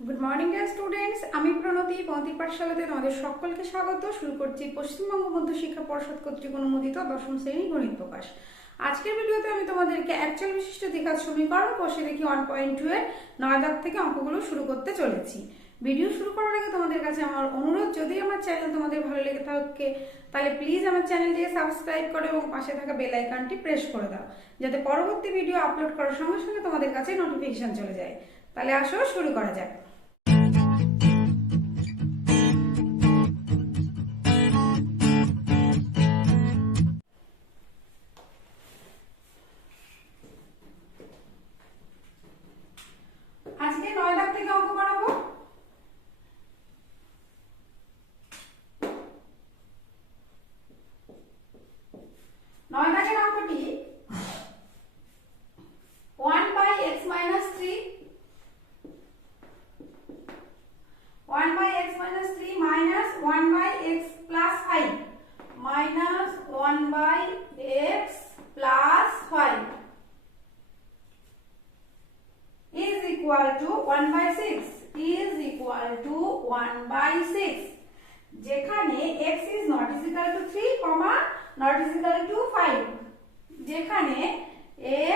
Good morning dear students, আমি প্রণতি পন্থীর পাঠশালাতে তোমাদের সকলকে স্বাগত। শুরু করছি পশ্চিমবঙ্গ মধ্য শিক্ষা পর্ষদ কর্তৃক অনুমোদিত দশম শ্রেণী গণিত প্রকাশ। আজকের ভিডিওতে আমি তোমাদেরকে অ্যাকচুয়াল বিশিষ্ট দ্বিঘাত সমীকরণ কষে দেখি 1.2 এর 9 দাগ থেকে অঙ্কগুলো শুরু করতে চলেছি। ভিডিও শুরু করার আগে তোমাদের কাছে আমার অনুরোধ, যদি আমার চ্যানেল তোমাদের ভালো লেগে থাকে তাহলে প্লিজ আমার চ্যানেলটিকে সাবস্ক্রাইব করো এবং পাশে থাকা বেল আইকনটি প্রেস করে দাও, যাতে পরবর্তী ভিডিও আপলোড করার সঙ্গে সঙ্গে তোমাদের কাছে নোটিফিকেশন চলে যায়। তাহলে আসো শুরু করা যাক। আজকে 9 দাগ থেকে অঙ্ক করাবো। নয় দাগের অঙ্কটি 1/x - 3 1/x - 3 minus 1/x plus 5 minus 1/x plus 5 is equal to 1/6 is equal to 1/6, যেখানে x is not is equal to 3, not is equal to 5, যেখানে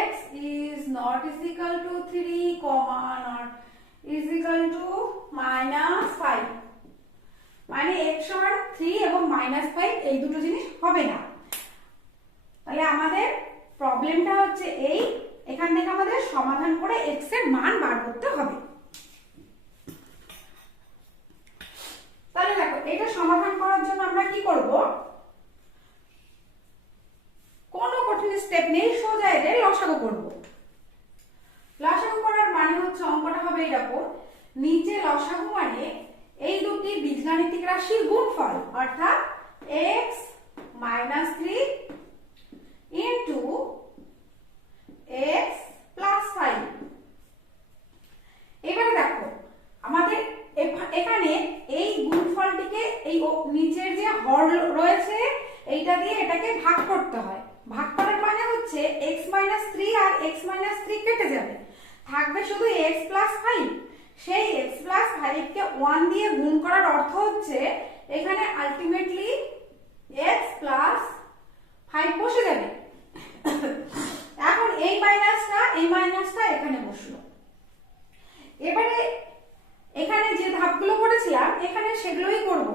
x is not is equal to 3, not is equal to -5, মানে x সমান 3 এবং -5 এই দুটো জিনিস হবে না। তাহলে আমাদের প্রবলেমটা হচ্ছে এই, এখান থেকে আমাদের সমাধান করে x এর মান বার করতে হবে। তাহলে দেখো, এটা সমাধান করার জন্য আমরা কি করব, কোনো কঠিন স্টেপ নেই, সোজা এর লসাগু করব। লসাগু করার মানে হচ্ছে অঙ্কটা হবে এরকম, নিচে লসাগু মানে এই দুটি বীজগাণিতিক রাশির গুণফল, অর্থাৎ x - 3 into x plus 5। এবারে দেখো, আমাদের এখানে এই গুণফলটিকে এই নিচের যে হর রয়েছে এইটা দিয়ে এটাকে ভাগ করতে হয়। ভাগ করার মানে হচ্ছে x - 3 আর x - 3 কেটে যাবে, থাকবে শুধু x plus 5। সেই x plus 5 কে 1 দিয়ে গুণ করার অর্থ হচ্ছে এখানে আলটিমেটলি x plus 5 বসে যাবে। এখন এই মাইনাসটা এখানে বসলো। এবারে এখানে যে ধাপগুলো করেছিলাম এখানে সেগুলোই করব।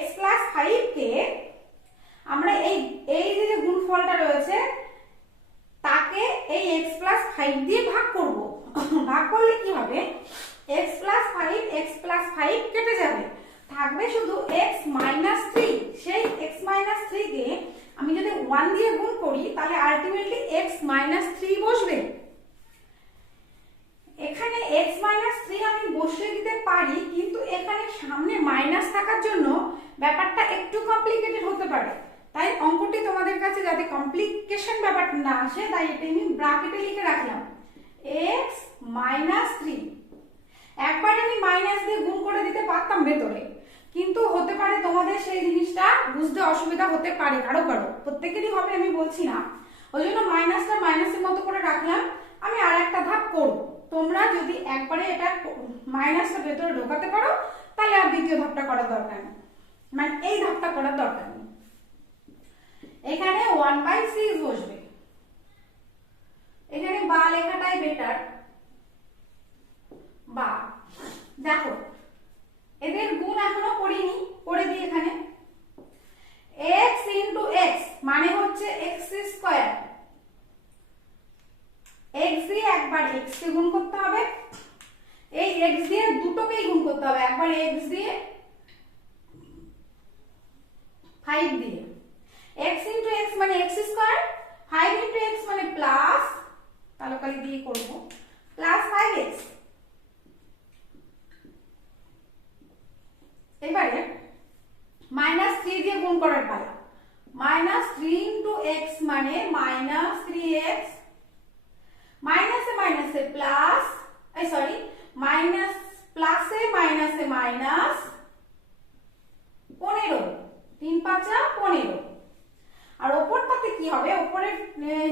x plus 5 কে আমরা এই যে গুণফলটা রয়েছে তাকে এই x plus 5 দিয়ে ভাগ করব। ভাগ করলে কি হবে, x plus 5 কেটে যাবে, থাকবে শুধু x - 3। সেই x - 3 কে আমি যদি 1 দিয়ে গুণ করি তাহলে আলটিমেটলি x - 3 বসবে। এখানে x - 3 আমি বসিয়ে দিতে পারি, কিন্তু এখানে সামনে মাইনাস থাকার জন্য ব্যাপারটা একটু কমপ্লিকেটেড হতে পারে। তাই অঙ্কটি তোমাদের কাছে যাতে কমপ্লিকেশন ব্যাপারটা না আসে, তাই এটা আমি ব্র্যাকেটে লিখে রাখলাম x - 3। একবার আমি মাইনাস দিয়ে গুণ করে দিতে পারতাম ভেতরে, কিন্তু হতে পারে তোমাদের সেই জিনিসটা বুঝতে অসুবিধা হতে পারে, কারো প্রত্যেকেরই হবে আমি বলছি না। ওই জন্য মাইনাসটা মাইনাসের মতো করে রাখলাম। আমি আর একটা ধাপ করব। তোমরা যদি একবারে এটা মাইনাসটা ভেতরে ঢোকাতে পারো তাহলে আর দ্বিতীয় ধাপটা করার দরকার নেই, মানে এই ধাপটা করার দরকার নেই। এখানে 1/6 বসবে, এখানে বা লেখাটাই বেটার। বা দেখো, এদের গুণ এখনো করিনি, করে দিই এখানে। x into x মানে হচ্ছে x স্কয়ার। x দিয়ে একবার x কে গুণ করতে হবে, এই x দিয়ে দুটোকেই গুণ করতে হবে, একবার x দিয়ে 5 দিয়ে। x into x মানে x স্কয়ার, 5 into x মানে প্লাস, তাহলে দিয়ে করব প্লাস 5x। এবারে -3 দিয়ে গুণ করার পালা, -3 into x মানে -3x, মাইনাসে মাইনাসে প্লাস, সরি মাইনাস প্লাসে মাইনাসে মাইনাস 15, 3 × 5 = 15। আর উপরটাতে কি হবে, উপরের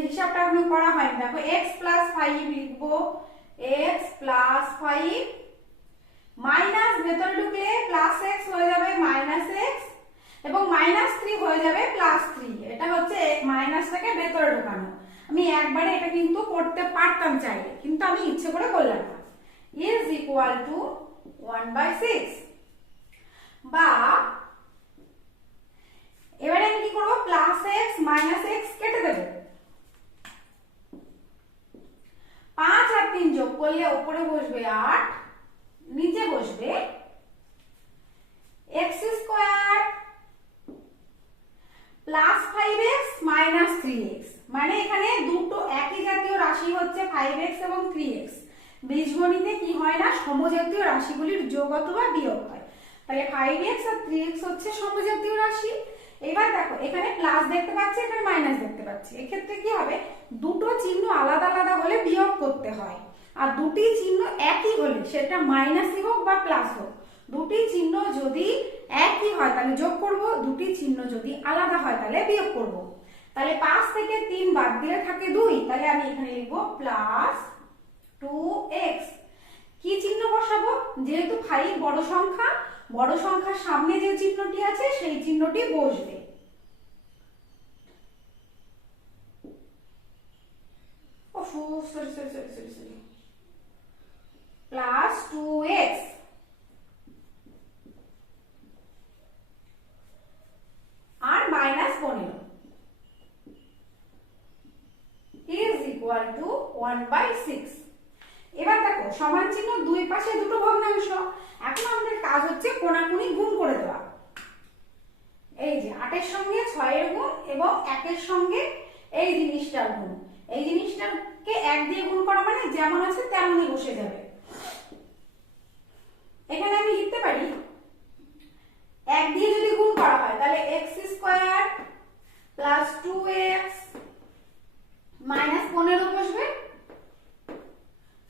হিসাবটা এখনো করা হয়নি। দেখো x + 5 লিখবো, x + 5 মাইনাস ভেতরে ঢুকলে প্লাস এক্স হয়ে যাবে মাইনাস এক্স এবং মাইনাস 3 হয়ে যাবে প্লাস 3। এটা হচ্ছে মাইনাসটাকে ভেতরে ঢোকানো। আমি একবারে এটা কিন্তু করতে পারতাম চাইলে, কিন্তু আমি ইচ্ছে করে করলাম না। ইজ ইকুয়াল টু 1/6 বা এবারে আমি কি করব, প্লাস এক্স মাইনাস এক্স কেটে দেব। 5 আর 3 যোগ করলে উপরে বসবে 8, নিচে বসবে x square plus 5x minus 3x। মানে এখানে দুটো একই জাতীয় রাশি হচ্ছে 5x এবং 3x। বীজগণিতে কি হয় না, সমজাতীয় রাশিগুলির যোগ অথবা বিয়োগ হয়। তাহলে 5x আর 3x হচ্ছে সমজাতীয় রাশি। এবার দেখো এখানে প্লাস দেখতে পাচ্ছি, এখানে মাইনাস দেখতে পাচ্ছি। এক্ষেত্রে কি হবে, দুটো চিহ্ন আলাদা আলাদা হলে বিয়োগ করতে হয়, আর দুটি চিহ্ন একই হলে সেটা মাইনাসই হোক বা প্লাস হোক, দুটি চিহ্ন যদি একই হয় তাহলে যোগ করব, দুটি চিহ্ন যদি আলাদা হয় তাহলে বিয়োগ করব। তাহলে 5 থেকে 3 বাদ দিলে থাকে 2, তাহলে আমি এখানে লিখব প্লাস 2x। কি চিহ্ন বসাবো, যেহেতু 5 বড় সংখ্যা, বড় সংখ্যার সামনে যে চিহ্নটি আছে সেই চিহ্নটি বসবে। প্লাস 2x আর মাইনাস 15 is equal to 1/6। এবার দেখো সমান চিহ্ন দুই পাশে দুটো ভগ্নাংশ। এখন আমাদের কাজ হচ্ছে কোণাকুণি গুণ করে দেওয়া। এই যে 8 এর সঙ্গে 6 এর গুণ এবং 1 এর সঙ্গে এই জিনিসটার গুণ। এই জিনিসটাকে 1 দিয়ে গুণ করা মানে যেমন আছে তেমনই বসে যাবে। এখানে আমি লিখতে পারি 1 দিয়ে যদি গুণ করা হয় তাহলে x square plus 2x minus 15 বসবে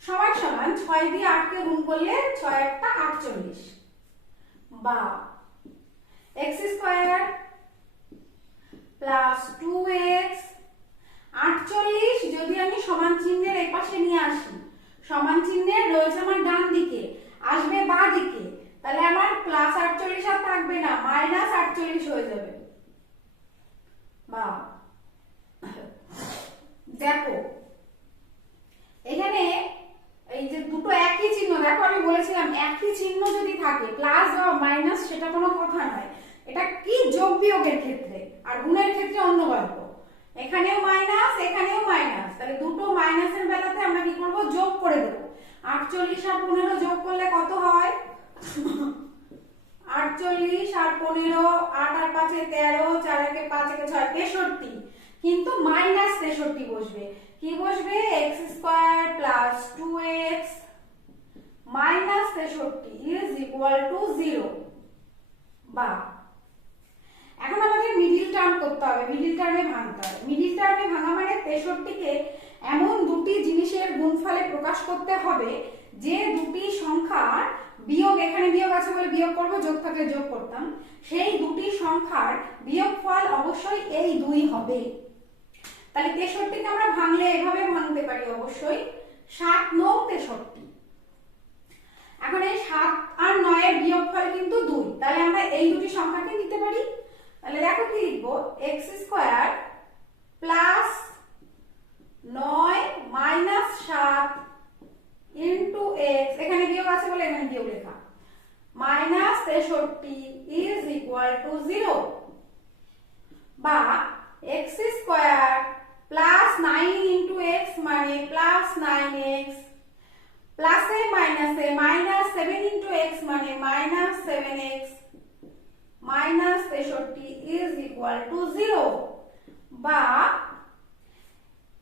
সমান সমান 6 দিয়ে 8 কে গুণ করলে 6 একটা 48 বা x স্কয়ার প্লাস 2x 48 যদি আমি সমান চিহ্নের এই পাশে নিয়ে আসি, সমান চিহ্নের রয়েছে আমার ডান দিকে, আসবে বাঁ দিকে, তাহলে আমার প্লাস 48 আর থাকবে না, মাইনাস 48 হয়ে যাবে। বা দেখো এখানে এই যে দুটো একই চিহ্ন, দেখো আমি বলেছিলাম একই চিহ্ন যদি থাকে প্লাস বা মাইনাস সেটা কোনো কথা নয়, এটা কি যোগ বিয়োগের ক্ষেত্রে, আর গুণের ক্ষেত্রে অন্য গল্প। এখানেও মাইনাস এখানেও মাইনাস, তাহলে দুটো মাইনাসের বেলাতে আমরা কি করব, যোগ করে দেব। 48 আর 15 যোগ করলে কত হয়, 48 আর 15, 8 আর 5 13, 4 একে 5 একে 6 63, কিন্তু মাইনাস 63 বসবে। কি বসবে, x square plus 2x minus 63 is equal to 0। বা এখন আমাদের মিডিল টার্ম করতে হবে, মিডিল টার্মে ভাঙতে হবে। মিডিল টার্মে ভাঙা মানে 63 কে এমন দুটি জিনিসের গুণফলে প্রকাশ করতে হবে যে দুটি সংখ্যার বিয়োগ, এখানে বিয়োগ আছে বলে বিয়োগ করব, যোগ থাকলে যোগ করতাম, সেই দুটি সংখ্যার বিয়োগফল অবশ্যই এই 2 হবে। তাহলে 63 কে আমরা ভাঙলে এভাবে ভাঙতে পারি অবশ্যই 7 9 63। এখন এই 7 আর 9 এর বিয়োগফল কিন্তু 2, তাহলে আমরা এই দুটি সংখ্যাকে নিতে পারি। তাহলে দেখো কি লিখবো, x square plus 9 minus 7 into x, এখানে বিয়োগ আছে বলে এখানে বিয়োগ লেখা, মাইনাস 63 ইজ ইকুয়াল টু 0। বা x square plus 9 into x মানে প্লাস 9x প্লাসে মাইনাসে মাইনাস 7 ইনটু x মানে minus 7x minus 63 is equal to 0। বা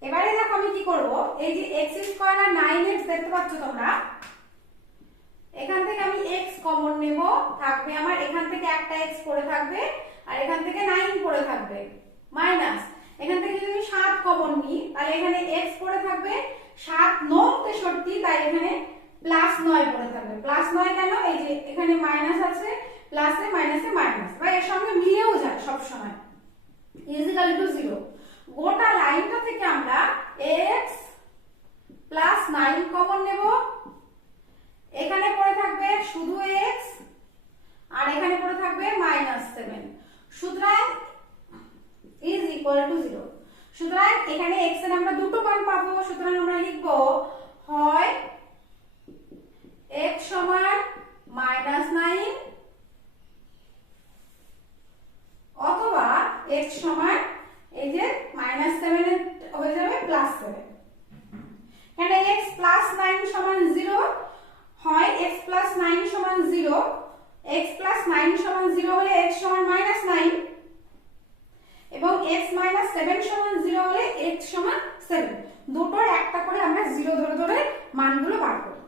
এবারে দেখো আমি কি করব, এই যে x স্কয়ার আর 9x দেখতে পাচ্ছ তোমরা, এখান থেকে আমি x কমন নেব, থাকবে আমার এখান থেকে একটা x পড়ে থাকবে আর এখান থেকে 9 পড়ে থাকবে, মাইনাস এখান থেকে যদি আমি 7 কমন নিই তাহলে এখানে x পড়ে থাকবে 7 9 63, তাই এখানে প্লাস 9 পড়ে থাকবে। প্লাস 9 কেন, এই যে এখানে মাইনাস আছে, প্লাসে মাইনাসে মাইনাস, বা এর সঙ্গে মিলেও যায় সব সময়, ইজ ইকুয়াল টু 0। গোটা লাইনটা থেকে আমরা x প্লাস 9 কমন নেব, এখানে পড়ে থাকবে সমান -9 অথবা x সমান এই যে -7 হয়ে যাবে +7। এখানে x + 9 সমান 0 হয়, x + 9 সমান 0, x + 9 সমান 0 হলে x সমান -9 এবং x - 7 সমান 0 হলে x সমান 7। দুটোর একটা করে আমরা 0 ধরে ধরে মানগুলো বার করি।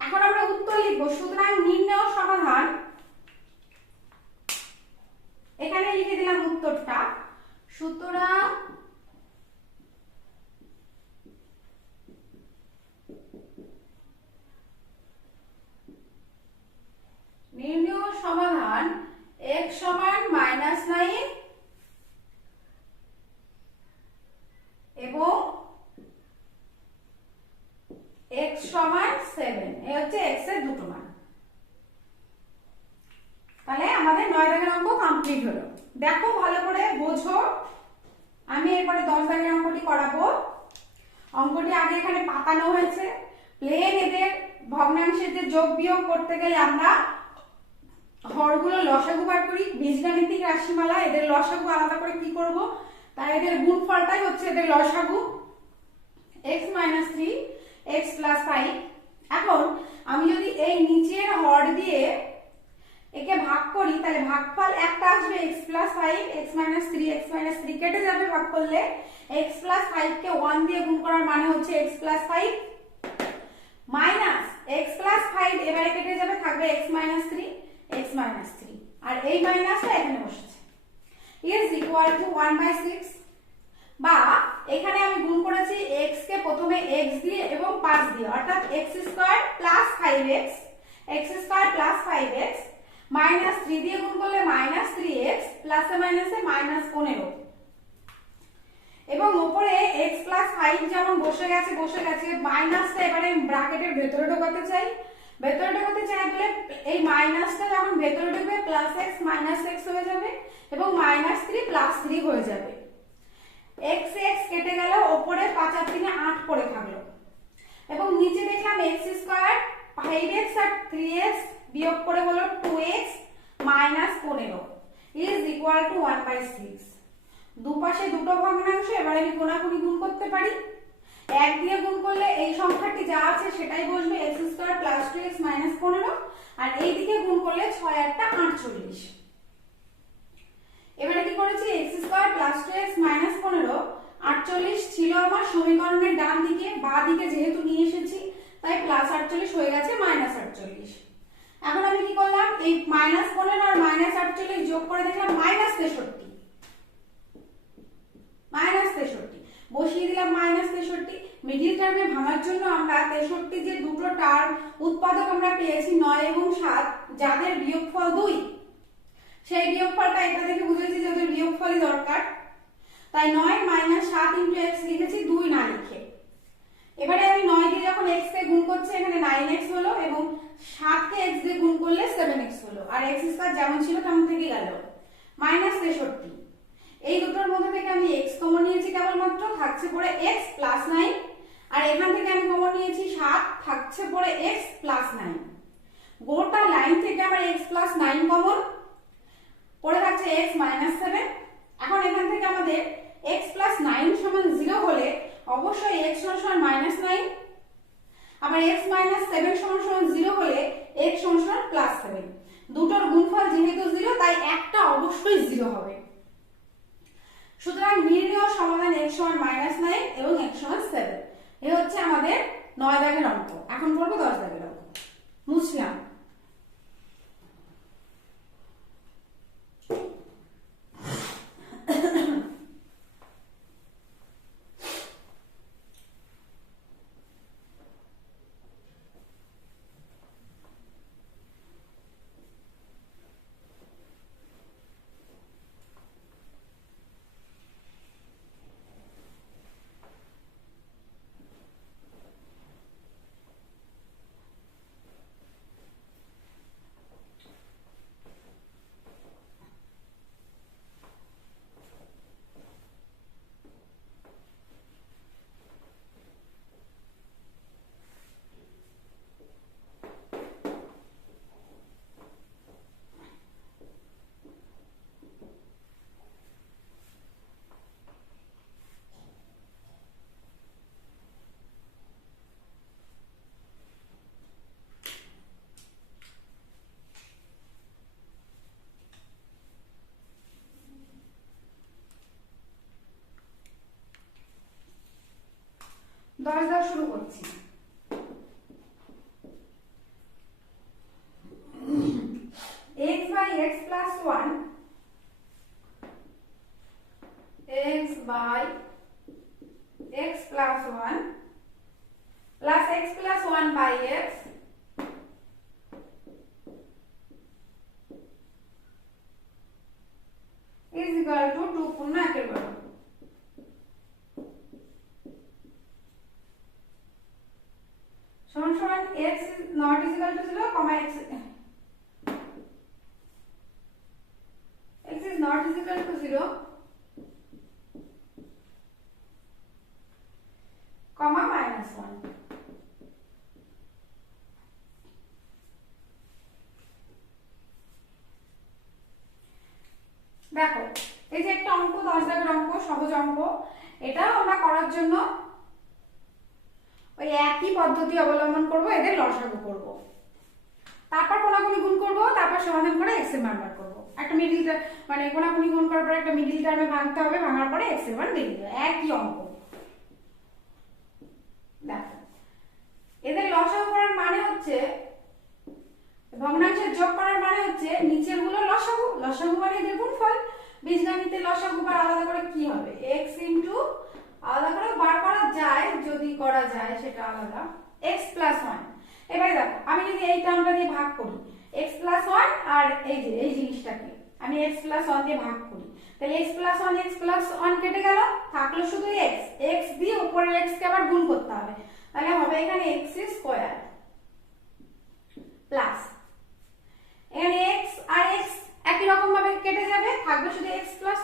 এখন আমরা উত্তর লিখব। সুতরাং নির্ণেয় সমাধান, এখানে লিখে দিলাম উত্তরটা। সুতরাং নির্ণেয় সমাধান x সমান -9 এবং x সমান 7, এই হচ্ছে x এর দুটো মান। তাহলে আমাদের 9 দাগের অঙ্ক কমপ্লিট হলো। দেখো ভালো করে বোঝো, আমি এরপরে 10 দাগের অঙ্কটি করাবো। অঙ্কটি আগে এখানে পাতানো হয়েছে। প্লেন এদের ভগ্নাংশের যে যোগ বিয়োগ করতে গেলে আমরা হরগুলো লসাগু বার করি। বীজগাণিতিক রাশিমালা, এদের লসাগু আলাদা করে কি করব, তাই এদের গুণফলটাই হচ্ছে এদের লসাগু, x - 3 x + 5। এখন আমি যদি এই নিচের হর দিয়ে একে ভাগ করি তাহলে ভাগফল একটা আসবে x + 5 x - 3 x - 3 কেটে যাবে ভাগ করলে। x + 5 কে 1 দিয়ে গুণ করার মানে হচ্ছে x + 5 মাইনাস x + 5 এবারে কেটে যাবে, থাকবে x - 3 x - 3, আর এই মাইনাসটা এখানে বসেছে, is equal to 1/6। বা এখানে আমি গুণ করেছি x কে প্রথমে x দিয়ে এবং 5 দিয়ে, অর্থাৎ x² + 5x x² + 5x minus 3 দিয়ে গুণ করলে -3x প্লাসে মাইনাসে -15 এবং উপরে x + 5 যেমন বসে গেছে মাইনাসটা এবারে ব্র্যাকেটের ভেতরে ঢোকাতে চাই। ভেতরে ঢোকাতে চাই বলে এই মাইনাসটা যখন ভেতরে ঢুকবে +x - x হয়ে যাবে এবং -3 +3 হয়ে যাবে। x কেটে গেল, উপরে 5 আর 3 8 পড়ে থাকলো এবং নিচে দেখলাম x² 5x আর 3x বিয়োগ করে হলো 2x - 15 is equal to 1/6। দুপাশে দুটো ভগ্নাংশ, এবারে আমি কোণাকুণি গুণ করতে পারি। 1 দিয়ে গুণ করলে এই সংখ্যাটি যা আছে সেটাই বসবে, x² + 2x - 15, আর এই দিকে গুণ করলে 6 আর 8 48। এবারে কি করেছি, x² + 2x - 15 48 ছিল আমার সমীকরণের ডান দিকে, বাঁ দিকে যেহেতু নিয়ে এসেছি তাই +48 হয়ে গেছে -48। এখন আমি কি করলাম, এই -15 আর -48 যোগ করে দেখলাম -63 বসিয়ে দিলাম -63। মিডিল টার্মে ভাঙার জন্য আমরা 63 যে দুটো টার্ম উৎপাদক আমরা পেয়েছি 9 এবং 7, যাদের বিয়োগফল 2, সেই বিয়োগফলটা এটা থেকে বুঝেছি যে ওদের বিয়োগফলই দরকার, তাই 9 - 7 × x লিখেছি 2 না লিখে। এবারে আমি 9 দিয়ে যখন x কে গুণ করছি এখানে 9x হলো এবং 7 কে x দিয়ে গুণ করলে 7x হলো, আর x² যেমন ছিল তেমন থেকে গেল -63। এই দুটোর মধ্যে থেকে আমি x কমন নিয়েছি, কেবলমাত্র থাকছে পড়ে x + 9, আর এখান থেকে আমি কমন নিয়েছি 7, থাকছে পড়ে x + 9। গোটা লাইন থেকে আমার x + 9 কমন পড়ে থাকছে x - 7। এখন এখান থেকে আমাদের x + 9 সমান 0 হলে অবশ্যই x সমান -9, আবার x - 7 সমান 0 হলে x সমান +7। দুটোর গুণফল যেহেতু 0 তাই একটা অবশ্যই 0 হবে। সুতরাং নির্ণেয় সমাধান x সমান -9 এবং x সমান 7। এই হচ্ছে আমাদের 9 দাগের অঙ্ক। এখন করব 10 দাগের অঙ্ক। মুছলাম। 10 দিয়ে শুরু করছি। x by x plus 1, x by x plus 1 plus x plus 1 by x is equal to 2 পূর্ণ একের বর্গ। সমান সমান x is not is equal to 0, comma x is not is equal to 0, comma minus 1. দেখো এই যে একটা অঙ্ক 10 দাগের অঙ্ক, সহজ অঙ্ক। এটা আমরা করার জন্য ওই একই পদ্ধতি অবলম্বন করব, এদের লসাগু করব, তারপর কোনাকুনি গুণ করব, তারপর সমাধান করে x এর মান বার করব। একটা মিডল মানে কোনাকুনি গুণ করার পর একটা মিডল টার্মে ভাঙতে হবে, ভাঙার পরে x এর মান বের হবে, একই অঙ্ক। দেখো এদের লসাগু করার মানে হচ্ছে, ভগ্নাংশের যোগ করার মানে হচ্ছে নিচের গুলো লসাগু, লসাগু মানে এদের গুণফল। বীজগণিতে লসাগু বার আলাদা করে কি হবে, x ইনটু আলাদা করে বার করা যায়, যদি করা যায় সেটা আলাদা, x প্লাস 1। এবারে দেখো আমি যদি এই টার্মটা দিয়ে ভাগ করি, x প্লাস 1 আর এই যে এই জিনিসটাকে আমি x প্লাস 1 দিয়ে ভাগ করি, তাহলে x প্লাস 1 কেটে গেল, থাকলো শুধু x দিয়ে উপরের x কে আবার গুণ করতে হবে, তাহলে হবে এখানে x স্কয়ার প্লাস এখানে x আর x একই রকম ভাবে কেটে যাবে, থাকবে শুধু x plus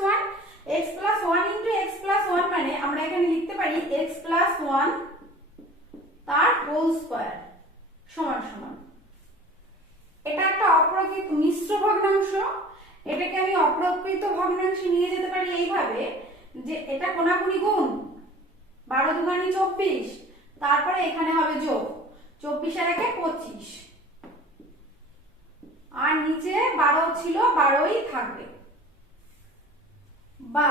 1 into x plus 1 মানে আমরা এখানে লিখতে পারি x প্লাস 1 তার হোল স্কয়ার সমান সমান। এটা একটা অপ্রকৃত মিশ্র ভগ্নাংশ, এটাকে আমি অপ্রকৃত ভগ্নাংশে নিয়ে যেতে পারি এইভাবে যে এটা কোনাকুনি গুণ, 12 দুগুণে 24, তারপরে এখানে হবে যোগ, 24 আর 1 25, আর নিচে 12 ছিল 12ই থাকবে। বা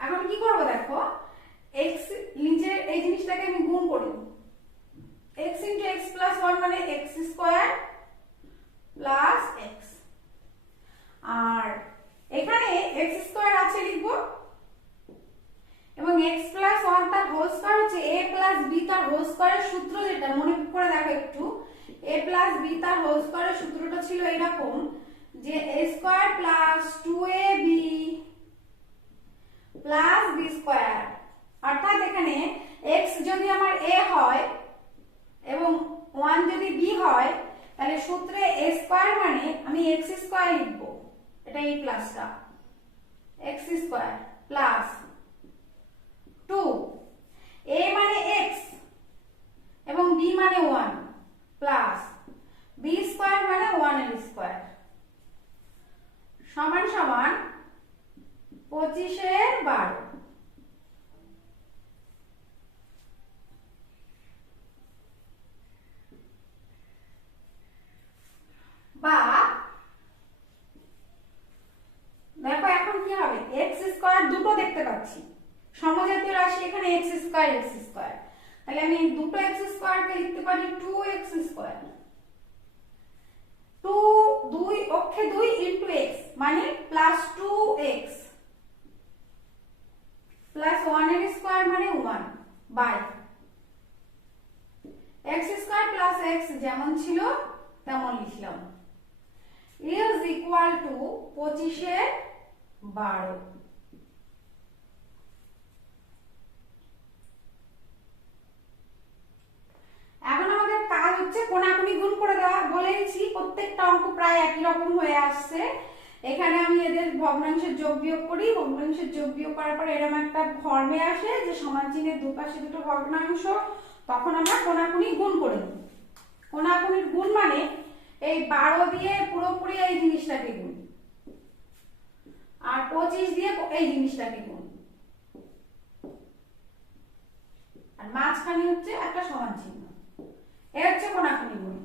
এখন কি করব দেখো, x নিচে এই জিনিসটাকে আমি গুণ করি, x ইনটু x প্লাস 1 মানে x স্কয়ার প্লাস x, আর এখানে x স্কয়ার আছে লিখব, এবং x প্লাস 1 তার হোল স্কয়ার হচ্ছে a প্লাস b তার হোল স্কয়ারের সূত্র, যেটা মনে করে দেখো একটু, a প্লাস b তার হোল স্কয়ারের সূত্রটা ছিল এরকম যে a square plus 2ab plus b square, অর্থাৎ এখানে x যদি আমার a হয় এবং 1 যদি b হয়, তাহলে সূত্রে a স্কয়ার মানে আমি x স্কয়ার লিখব, এটা এই প্লাসটা x স্কয়ার প্লাস 2, a মানে x এবং b মানে 1 প্লাস b স্কয়ার মানে 1 এর স্কয়ার সমান সমান 25 এর 12। বা দেখো এখন কি হবে, x স্কয়ার দুটো দেখতে পাচ্ছি, সমজাতীয় রাশি এখানে x স্কয়ার, তাহলে আমি দুটো x স্কয়ার কে লিখতে পারি 2x স্কয়ার, 2 অক্ষে 2 ইনটু x মানে প্লাস 2x প্লাস 1 এর স্কয়ার মানে 1 by x square plus x যেমন ছিল তেমন লিখলাম, ইজ ইকুয়াল টু 25 এর 12। এখন আমাদের কাজ হচ্ছে কোনাকুনি গুণ করে দেওয়া, বলেছি প্রত্যেকটা অঙ্ক প্রায় একই রকম হয়ে আসছে। এখানে আমি এদের ভগ্নাংশের যোগ বিয়োগ করি, ভগ্নাংশের যোগ বিয়োগ করার পর এরকম একটা ফর্মে আসে যে সমান চিহ্নের দুপাশে দুটো ভগ্নাংশ, তখন আমরা কোনাকুনি গুণ করে দিই। কোনাকুনির গুণ মানে এই 12 দিয়ে পুরোপুরি এই জিনিসটাকে গুণ, আর 25 দিয়ে এই জিনিসটাকে গুণ, আর মাঝখানে হচ্ছে একটা সমান চিহ্ন, এর হচ্ছে কোনাকুনি গুণ।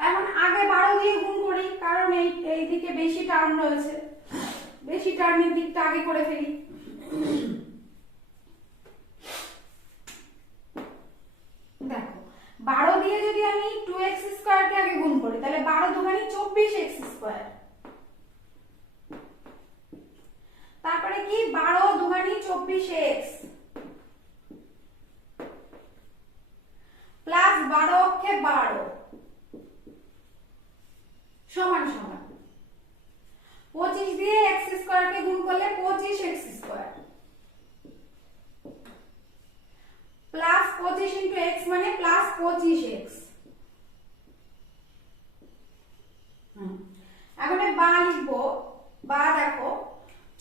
এখন আগে 12 দিয়ে গুণ করি, কারণ এই দিকে বেশি টার্ম রয়েছে, বেশি টার্মের দিকটা আগে করে ফেলি। দেখো 12 দিয়ে যদি আমি 2x স্কয়ার কে আগে গুণ করি, তাহলে 12 দুগুণে 24x স্কয়ার। তারপরে কি 12 দুগুণে 24x প্লাস 12 অক্ষে 12 সমান সমান 25 দিয়ে x স্কয়ার কে গুণ করলে 25x square plus 25 into x মানে প্লাস 25x। এখন বা লিখবো, বা দেখো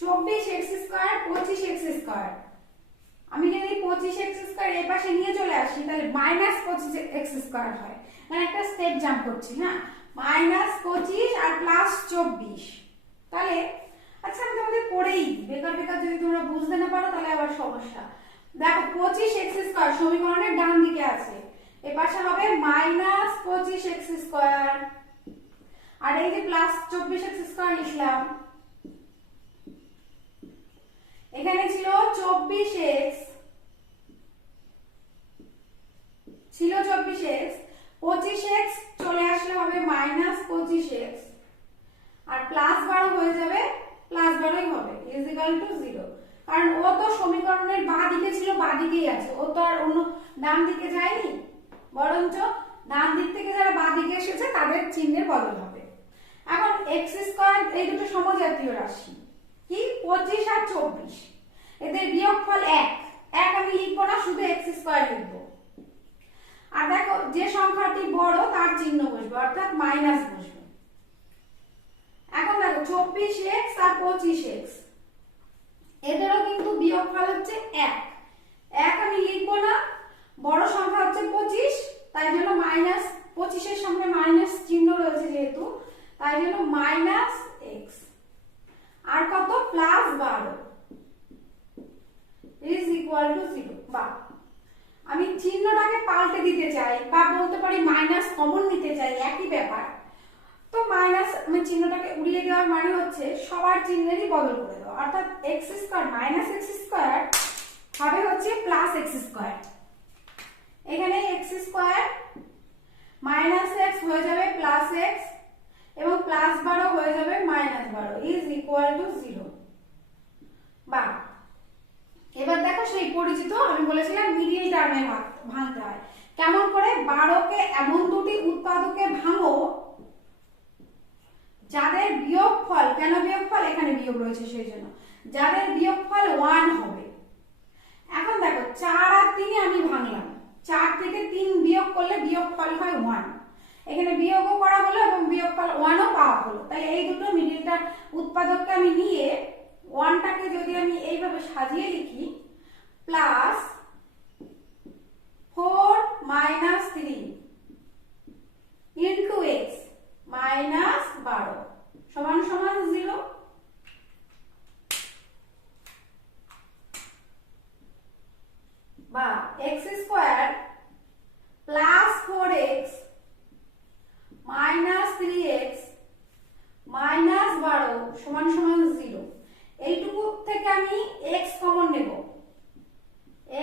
24x স্কয়ার 25x স্কয়ার, আমি যদি 25x স্কয়ার এই পাশে নিয়ে চলে আসি তাহলে মাইনাস 25x স্কয়ার হয়, মানে একটা স্টেপ জাম্প করছি। হ্যাঁ, মাইনাস 25 আর প্লাস 24। তাহলে আচ্ছা আমি তোমাদের করেই বেকার বেকার যদি তোমরা বুঝতে না পারো তাহলে আবার সমস্যা। দেখো 25x স্কয়ার সমীকরণের ডান দিকে আছে, এর পাশে হবে মাইনাস 25x স্কয়ার, আর এই যে প্লাস 24x স্কয়ার লিখলাম, এখানে ছিল 24x, ছিল 24x, 25x চলে আসলে হবে মাইনাস 25x, আর প্লাস 12 হয়ে যাবে প্লাস 12ই হবে ইজ ইকুয়াল টু 0। কারণ ও তো সমীকরণের বাঁ দিকে ছিল, বাঁ দিকেই আছে, ও তো আর অন্য ডান দিকে যায়নি, বরঞ্চ ডান দিক থেকে যারা বাঁ দিকে এসেছে তাদের চিহ্নের বদল হবে। এখন x স্কয়ার এই দুটো সমজাতীয় রাশি, কি 25 আর 24, এদের বিয়োগফল 1, আমি লিখবো না, শুধু x স্কয়ার লিখবো। আর দেখো যে সংখ্যাটি বড় তার চিহ্ন বসবে, অর্থাৎ মাইনাস বসবে। এখন দেখো 24x আর 25x এদেরও কিন্তু বিয়োগফল হচ্ছে 1, আমি লিখবো না, বড় সংখ্যা হচ্ছে 25, তাই জন্য মাইনাস 25 এর সামনে মাইনাস চিহ্ন রয়েছে যেহেতু, তাই জন্য মাইনাস x, আর কত প্লাস 12 ইজ ইকুয়াল টু 0। বা আমি চিহ্নটাকে পাল্টে দিতে চাই, বা বলতে পারি মাইনাস কমন নিতে চাই, একই ব্যাপার। তো মাইনাস আমি চিহ্নটাকে উড়িয়ে দেওয়ার মানে হচ্ছে সবার চিহ্নেরই বদল করে দেওয়া, অর্থাৎ x square minus x square হবে হচ্ছে প্লাস x স্কয়ার। এখানে x স্কয়ার মাইনাস x হয়ে যাবে প্লাস x, এবং প্লাস 12 হয়ে যাবে মাইনাস 12 ইজ ইকুয়াল টু 0। বা এবার দেখো সেই পরিচিত আমি বলেছিলাম মিডিল টার্মে ভাঙতে হয়। কেমন করে? 12 কে এমন দুটি উৎপাদকে ভাঙো যাদের বিয়োগফল, কেন বিয়োগফল, এখানে বিয়োগ রয়েছে সেই জন্য, যাদের বিয়োগফল 1 হবে। এখন দেখো 4 আর 3 আমি ভাঙলাম, 4 থেকে 3 বিয়োগ করলে বিয়োগফল হয় 1, এখানে বিয়োগও করা হলো এবং বিয়োগফল 1ও পাওয়া হলো। তাহলে এই দুটো মিডিলটা উৎপাদককে আমি নিয়ে 1টাকে যদি আমি এইভাবে সাজিয়ে লিখি, plus 4 minus 3 into x minus 12 সমান সমান 0। বা x square plus 4x minus 3x minus 12 সমান সমান 0। এইটুকু থেকে আমি x কমন নেব,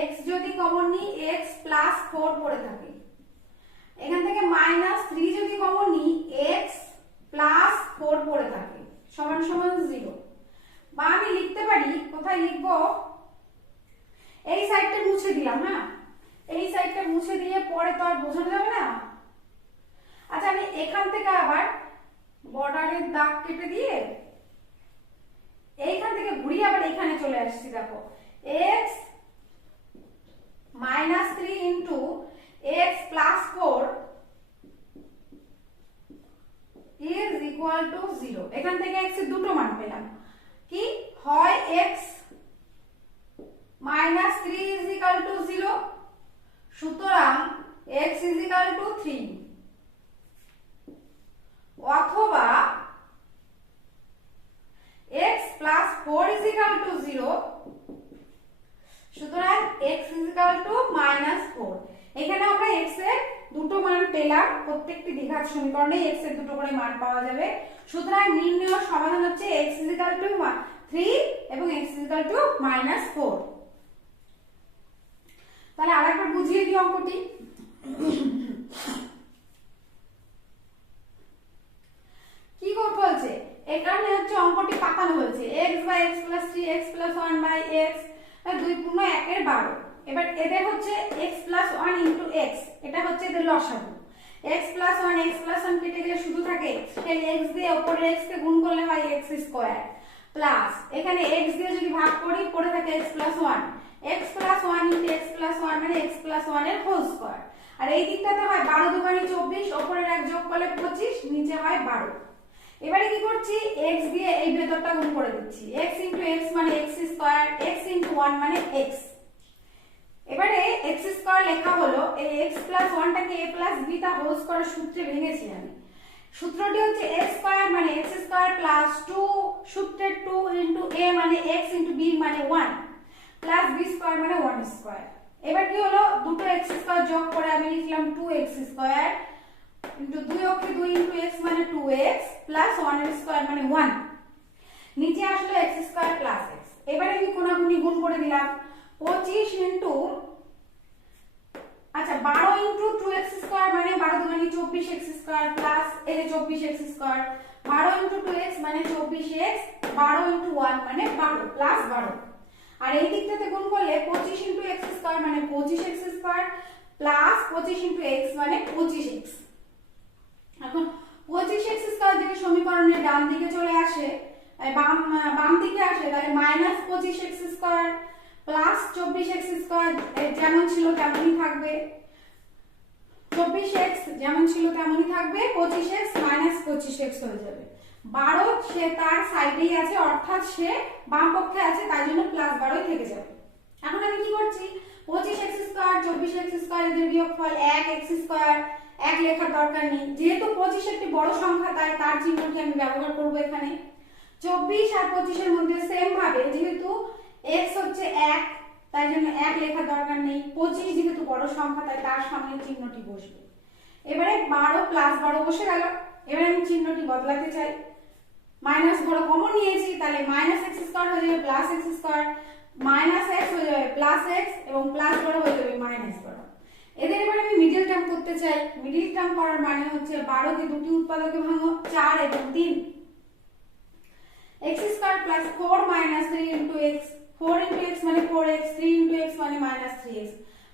x যদি কমন নিই x প্লাস 4 পড়ে থাকে, এখান থেকে মাইনাস 3 যদি কমন নিই x প্লাস 4 পড়ে থাকে, সমান সমান 0। বা আমি লিখতে পারি, কোথায় লিখবো, এই সাইডটা মুছে দিলাম। হ্যাঁ, এই সাইডটা মুছে দিয়ে পরে তো আর বোঝানো যাবে না। আচ্ছা আমি এখান থেকে আবার বর্ডারের দাগ কেটে দিয়ে এইখান থেকে ঘুরিয়ে আবার এখানে চলে আসছি। দেখো x minus 3 into x plus 4 is equal to 0। এখান থেকে x এর দুটো মান পেলাম, কি হয় x minus 3 is equal to 0, সুতরাং x ইজ ইকুয়াল টু 3, অথবা x plus 4 is equal to 0, সুতরাং x is equal to minus 4। এখানে আমরা x এর দুটো মান পেলাম, প্রত্যেকটি দ্বিঘাত সমীকরণে x এর দুটো করে মান পাওয়া যাবে। সুতরাং নির্ণয় সমাধান হচ্ছে x = 3 এবং x = -4। তাহলে আরেকবার বুঝিয়ে দিই অঙ্কটি। কি করতে হচ্ছে, এখানে হচ্ছে অঙ্কটি পাকানো হয়েছে x / x + 3x + 1/x 2 × 1 এর 12। এবার এদের হচ্ছে x + 1 × x, এটা হচ্ছে এদের লসাগু। x + 1 x + 1 কেটে গেলে শুধু থাকে x, সেই x দিয়ে উপরের x কে গুণ করলে হয় x² প্লাস এখানে x দিয়ে যদি ভাগ করি পড়ে থাকে x + 1, x + 1 × x + 1 মানে x + 1 এর হোল স্কয়ার। আর এই দিকটাতে হয় 12 × 2 = 24, উপরের এক যোগ করলে 25, নিচে হয় 12। এবারে কি করছি, x দিয়ে এই ভেতরটা গুণ করে দিচ্ছি, x × x মানে x², x × 1 মানে x। এবারে x² লেখা হলো, এই x + 1টাকে a + b তা হোল স্কয়ার সূত্রে ভেঙেছি আমি। সূত্রটি হচ্ছে a² মানে x² + 2 সূত্রের 2 × a মানে x × b মানে 1 প্লাস b² মানে 1²। এবার কি হলো, দুটো x² যোগ করে আমি লিখলাম 2x² ইনটু 2 অক্ষে 2 × x মানে 2x প্লাস 1 এর স্কয়ার মানে 1, নিচে আসলো x² প্লাস x। এবারে আমি কোণাগুণি গুণ করে দিলাম, 25 ইনটু আচ্ছা 12 ইনটু 2x² মানে 12 × 2 = 24x² প্লাস এই যে 24x², 12 ইনটু 2x মানে 24x, 12 ইনটু 1 মানে 12 প্লাস 12। আর এই দিকটাতে গুণ করলে 25 ইনটু x² মানে 25x² প্লাস 25 ইনটু x মানে 25x। এখন 25x² যদি সমীকরণের ডান দিকে চলে আসে, বাম দিকে আসে, তাহলে -25x² প্লাস 24x² যেমন ছিল তেমনই থাকবে, 24x যেমন ছিল তেমনই থাকবে, 25x -25x হয়ে যাবে। 12 সে তার সাইডেই আছে, অর্থাৎ সে বাম পক্ষে আছে, তাই জন্য +12 থেকে যাবে। এখন আমি কি করছি, 25x² 24x² এদের বিয়োগফল 1x², 1 লেখার দরকার নেই, যেহেতু 25 একটি বড় সংখ্যা তাই তার চিহ্নটি আমি ব্যবহার করব এখানে। 24 আর 25 এর মধ্যে সেম ভাবে যেহেতু x হচ্ছে 1 তাই জন্য 1 লেখার দরকার নেই, 25 যেহেতু বড় সংখ্যা তাই তার সামনে চিহ্নটি বসবে। এবারে 12 + 12 বসে গেল। এবারে আমি চিহ্নটি বদলাতে চাই, মাইনাস বড় কমন নিয়েছি, তাহলে -x² হয়ে যাবে +x², -x হয়ে যাবে +x এবং প্লাস বড় হয়ে যাবে মাইনাস বড়। এদের এবারে আমি মিডল টার্ম করতে চাই। মিডল টার্ম করার মানে হচ্ছে 12 কে দুটি উৎপাদকে ভাঙো, 4 এবং 3, x² + 4 - 3 × x, 4 × x মানে 4x, 3 × x মানে -3x,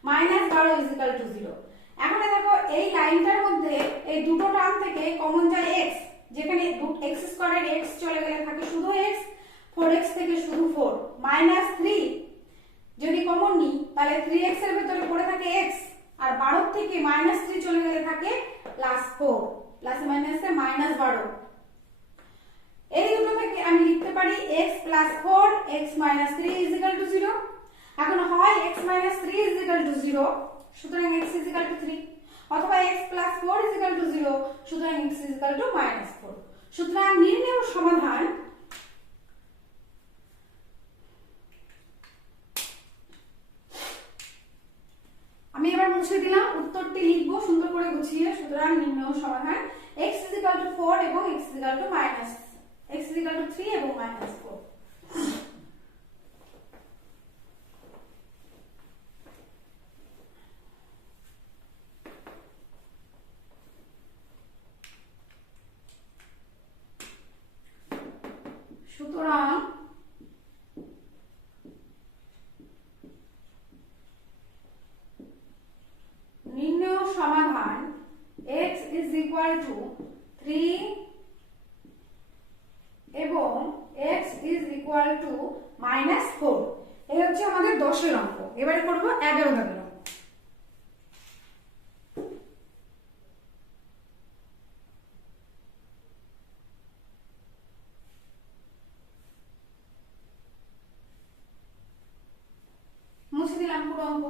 -12 = 0। এখন দেখো এই লাইনটার মধ্যে এই দুটো টার্ম থেকে কমন যায় x, যেখানে x² এর x চলে গেলে থাকে শুধু x, 4x থেকে শুধু 4, -3 যদি কমন নিই তাহলে 3x এর ভিতরে পড়ে থাকে x, আর 12 থেকে -3 চলে গেলে থাকে +4, প্লাস মাইনাসে -12। এই দুটো থেকে আমি লিখতে পারি x + 4 x - 3 = 0। এখন হয় x - 3 = 0, সুতরাং x = 3, অথবা x + 4 = 0, সুতরাং x = -4। সুতরাং নির্ণেয় সমাধান আমি এবার মুছে দিলাম, উত্তরটি লিখবো সুন্দর করে গুছিয়ে। সুতরাং নির্ণেয় সমাধান x = 4 এবং x = 3 এবং -4। সুতরাং নির্ণেয় সমাধান x = 3 এবং x = -4। এই হচ্ছে আমাদের 10 এর অঙ্ক। এবারে করব 11 দাগের অঙ্ক। মুছে দিলাম পুরো অঙ্ক।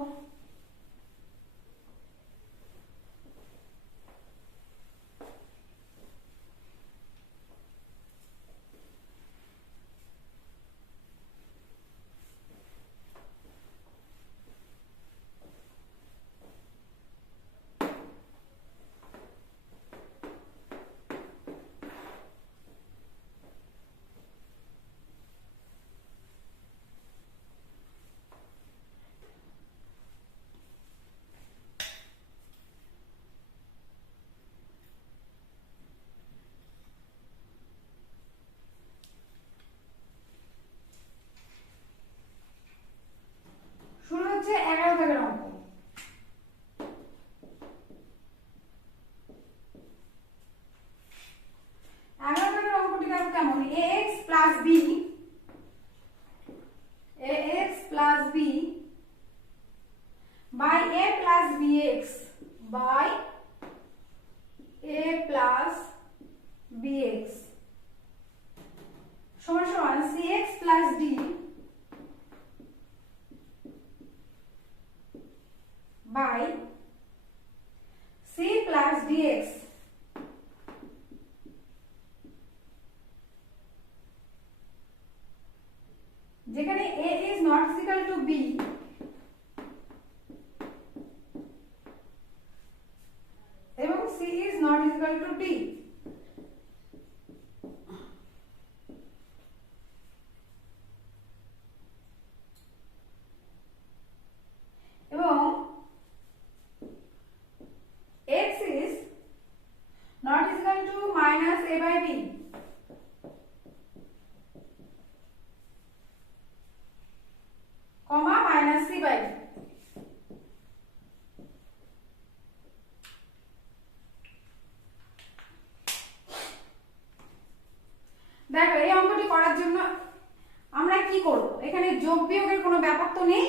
যোগ বিয়োগের কোনো ব্যাপার তো নেই।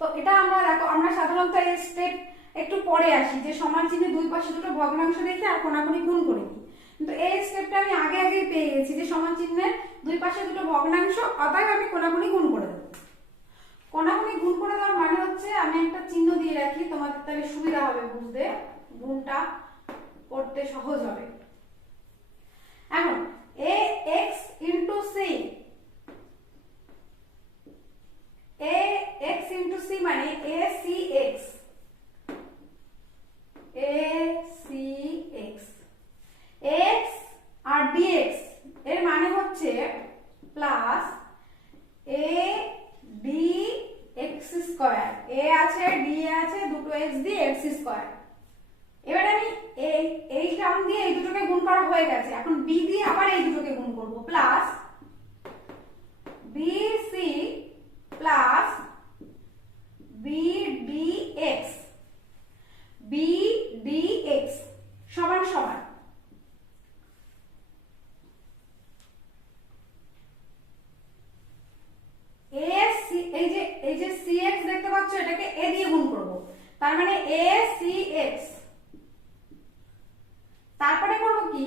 তো এটা আমরা দেখো, আমরা সাধারণত এই স্টেপ একটু পরে আসি যে সমান চিহ্নে দুই পাশে দুটো ভগ্নাংশ রেখে আর কোনাকুনি গুণ করে নিই, কিন্তু এই স্টেপটা আমি আগে পেয়ে গেছি যে সমান চিহ্নের দুই পাশে দুটো ভগ্নাংশ, অতএব আমি কোনাকুনি গুণ করে দেবো। কোনাকুনি গুণ করে দেওয়ার মানে হচ্ছে আমি একটা চিহ্ন দিয়ে রাখি, তোমাদের তাহলে সুবিধা হবে বুঝতে, গুণটা করতে সহজ হবে। এখন a x into c, a x into c মানে a c x, a c x, x R dx এর মানে হচ্ছে plus a d x square, a আছে d আছে, দুটো x দিয়ে x স্কয়ার। এবার আমি এই টার্ম দিয়ে এই দুটোকে গুণ করা হয়ে গেছে, এখন b দিয়ে আবার এই দুটোকে গুণ করব, plus bc plus b dx, b dx সমান সমান এই যে cx দেখতে পাচ্ছ, এটাকে a দিয়ে গুণ করব, তার মানে a cx, তারপরে করব কি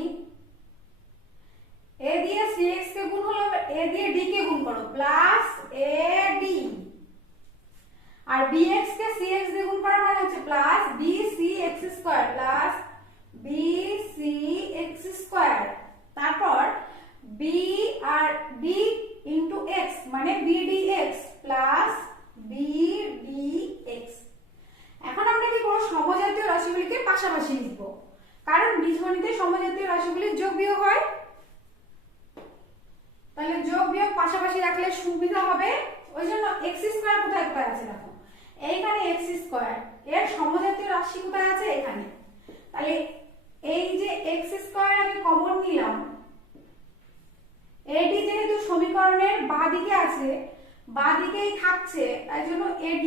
a দিয়ে cx কে গুণ হলো, a দিয়ে d কে গুণ করো, প্লাস ad, আর bx কে cx দিয়ে গুণ করার মানে হচ্ছে plus bcx square plus bcx square, তারপর b আর d ইনটু x মানে bdx প্লাস bdx। এখন আমরা কি করব, সমজাতীয় রাশিগুলিকে পাশাপাশি লিখব, কারণ বীজগণিতে সমজাতীয় রাশিগুলি যোগ বিয়োগ হয়, তাহলে যোগ বিয়োগ পাশাপাশি রাখলে সুবিধা হবে। ওই জন্য x স্কয়ার কোথায় কোথায় আছে দেখো, এইখানে x স্কয়ার, এর সমজাতীয় রাশি কোথায় আছে এখানে, তাহলে এই যে x স্কয়ার আমি কমন নিলাম, ad যেহেতু সমীকরণের বাঁ দিকে আছে, বাঁ দিকেই থাকছে, তাই জন্য ad,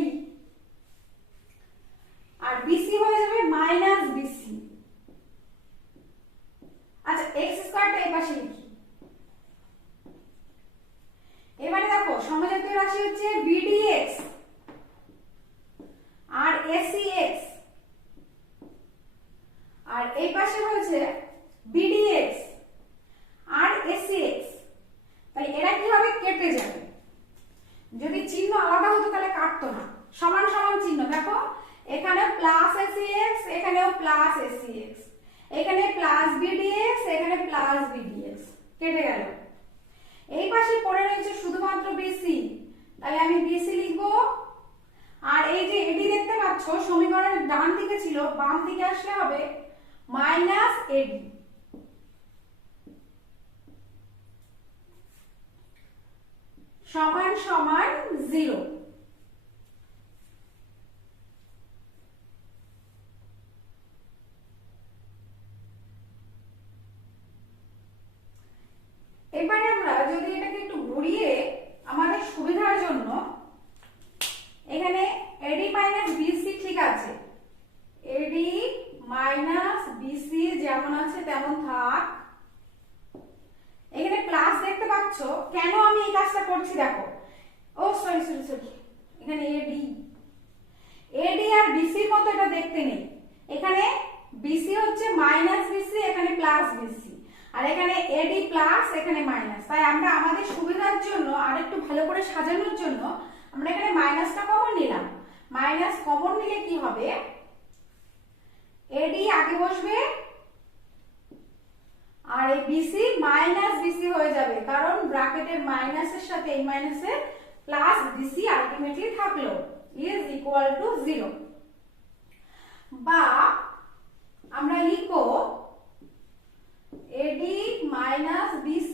আর bc হয়ে যাবে মাইনাস bc। আচ্ছা x স্কয়ারটা এই পাশে লিখি। এবারে দেখো সমজাতীয় রাশি হচ্ছে bdx আর acx, আর এই পাশে হচ্ছে bdx আর acx, তাহলে এরা কি হবে, কেটে যাবে। যদি চিহ্ন আলাদা হতো তাহলে কাটতো না, সমান সমান চিহ্ন, দেখো এখানে প্লাস acx, এখানেও প্লাস acx, এখানে প্লাস bdx, এখানে প্লাস bdx, কেটে গেল। এই পাশে পড়ে রয়েছে শুধুমাত্র bc, তাহলে আমি bc লিখব, আর এই যে ad দেখতে পাচ্ছ সমীকরণের ডান দিকে ছিল, বাম দিকে আসলে হবে মাইনাস ad, সমান সমান 0। এবারে আমরা যদি এটাকে একটু ঘুরিয়ে আমাদের সুবিধার জন্য, এখানে ad মাইনাস bc ঠিক আছে, ad মাইনাস bc যেমন আছে তেমন থাক, এখানে প্লাস দেখতে পাচ্ছ, কেন আমি এই কাজটা করছি দেখো, ও সরি এখানে ad আর bc এর মতো এটা দেখতে নেই, এখানে bc হচ্ছে মাইনাস bc, এখানে প্লাস bc, আর এখানে ad প্লাস, এখানে মাইনাস, তাই আমরা আমাদের সুবিধার জন্য আর একটু ভালো করে সাজানোর জন্য আমরা এখানে মাইনাসটা কমন নিলাম। মাইনাস কমন নিলে কি হবে, ad আগে বসবে আর এই bc মাইনাস bc হয়ে যাবে, কারণ ব্র্যাকেটের মাইনাসের সাথে এই মাইনাসের প্লাস bc আলটিমেটলি থাকলো, ইজ ইকুয়াল টু 0। বা আমরা লিখব ad minus bc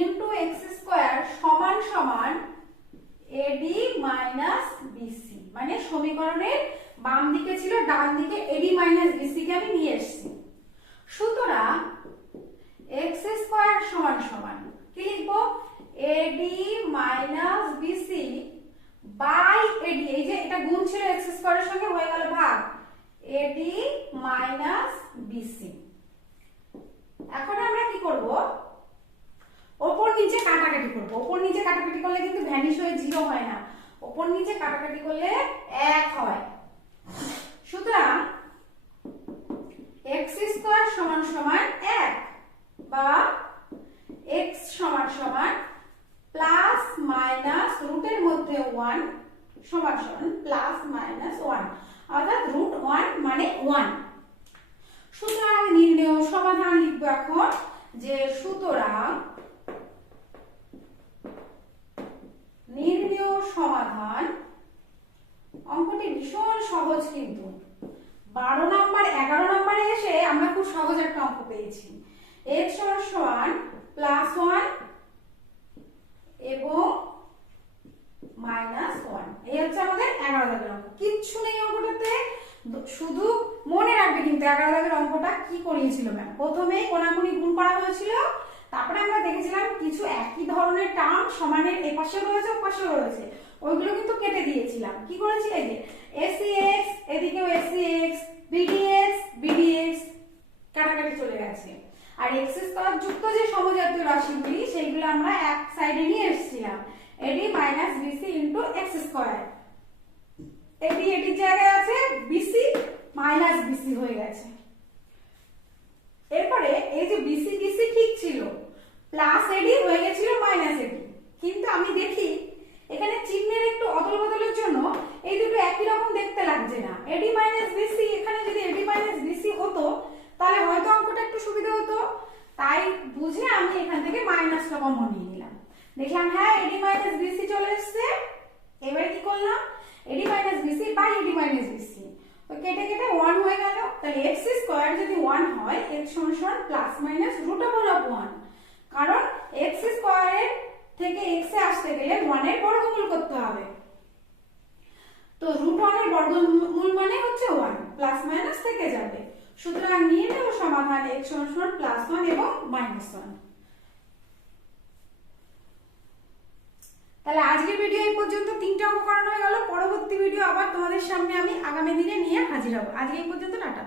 into x square সমান সমান ad মাইনাস bc, মানে সমীকরণের বাম দিকে ছিল, ডান দিকে ad মাইনাস bc কে আমি নিয়ে এসেছি। সুতরাং x স্কয়ার সমান সমান কি লিখব, ad minus bc by ad, এই যে এটা গুণ ছিল x স্কয়ারের সঙ্গে, হয়ে গেল ভাগ, ad মাইনাস bc। এখন আমরা কি করব, ওপর নিচে কাটাকাটি করবো, ওপর নিচে কাটাকাটি করলে কিন্তু ভ্যানিশ হয়ে 0 হয় না, ওপর নিচে কাটাকাটি করলে 1 হয়। সুতরাং x স্কয়ার সমান সমান 1 বা x সমান সমান প্লাস মাইনাস রুটের মধ্যে 1 সমান সমান প্লাস মাইনাস 1, অর্থাৎ রুট 1 মানে 1। সুতরাং নির্ণেয় সমাধান লিখবো এখন যে সুতরাং নির্ণেয় সমাধান, অঙ্কটি ভীষণ সহজ কিন্তু 12 নাম্বার 11 নম্বরে এসে আমরা খুব সহজ একটা অঙ্ক পেয়েছি। x সমান সমান প্লাস 1 এবং মাইনাস 1, এই হচ্ছে আমাদের 11 দাগের অঙ্ক। কিচ্ছু নেই অঙ্কটাতে, শুধু মনে রাখবে কিন্তু 11 দাগের অঙ্কটা কি করিয়েছিল ম্যাম। প্রথমেই কোণাকুণি গুণ করা হয়েছিল, তারপরে আমরা দেখেছিলাম কিছু একই ধরনের টার্ম সমানের এপাশেও রয়েছে ওপাশেও রয়েছে, ওইগুলো কিন্তু কেটে দিয়েছিলাম। কি করেছি, এই যে ACX এদিকেও ACX, BDX BDX কাটাকাটি চলে গেছে। আর x স্কয়ার যুক্ত যে সমজাতীয় রাশিগুলি সেইগুলো আমরা এক সাইডে নিয়ে এসেছিলাম, AD minus BC into x square. এটির জায়গায় আছে BC মাইনাস BC হয়ে গেছে। এরপরে এই যে BC BC ঠিক ছিল, প্লাস AD হয়ে গেছিল মাইনাস AD, কিন্তু আমি দেখি এখানে চিহ্নের একটু অদল বদলের জন্য এই দুটো একই রকম দেখতে লাগছে না। AD মাইনাস BC, এখানে যদি AD মাইনাস BC হতো তাহলে হয়তো অঙ্কটা একটু সুবিধা হতো, তাই বুঝে আমি এখান থেকে মাইনাসটা কমন নিয়ে নিলাম। দেখলাম হ্যাঁ AD মাইনাস BC চলে এসছে, এবার কি করলাম AD minus BC by AD minus BC, তো কেটে কেটে 1 হয়ে গেল। তাহলে x স্কয়ার যদি 1 হয়, x সমান সমান plus minus root over of 1, কারণ x স্কয়ারের থেকে x এ আসতে গেলে 1 এর বর্গমূল করতে হবে, তো রুট 1 এর বর্গমূল মানে হচ্ছে 1, প্লাস মাইনাস থেকে যাবে। সুতরাং নির্ণেয় সমাধান x সমান সমান প্লাস 1 এবং মাইনাস 1। তাহলে আজকের ভিডিও এই পর্যন্ত, 3টা অঙ্ক করানো হয়ে গেল। পরবর্তী ভিডিও আবার তোমাদের সামনে আমি আগামী দিনে নিয়ে হাজির হব। আজকে এই পর্যন্ত, টাটা।